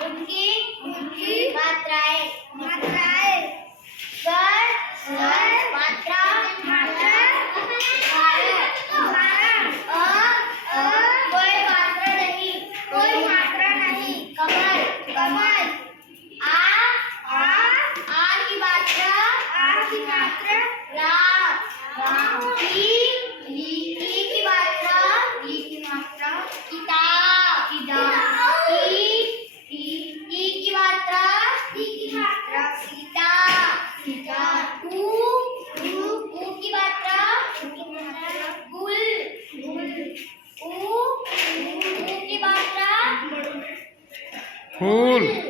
उनकी उनकी मात्राएं मात्राएं स्वर स्वर मात्रा मात्रा कोई मात्रा नहीं कोई मात्रा नहीं कमल कमल आ की मात्रा रा की मात्रा किता किदा की मात्रा सीता सीता ऊ की मात्रा गुल गुल ऊ की मात्रा फूल